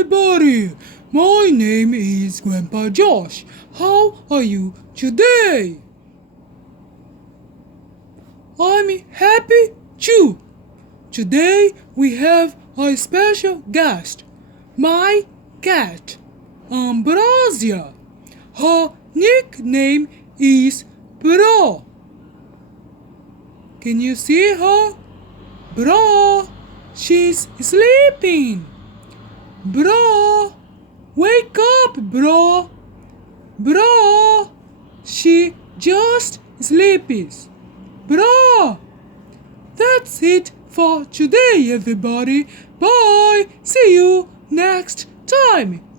everybody! My name is Grandpa Josh. How are you today? I'm happy too. Today we have a special guest, my cat, Ambrosia. Her nickname is Bro. Can you see her? Bro, she's sleeping. Bro, wake up, bro. Bro, she just sleeps. Bro, that's it for today, everybody. Bye. See you next time.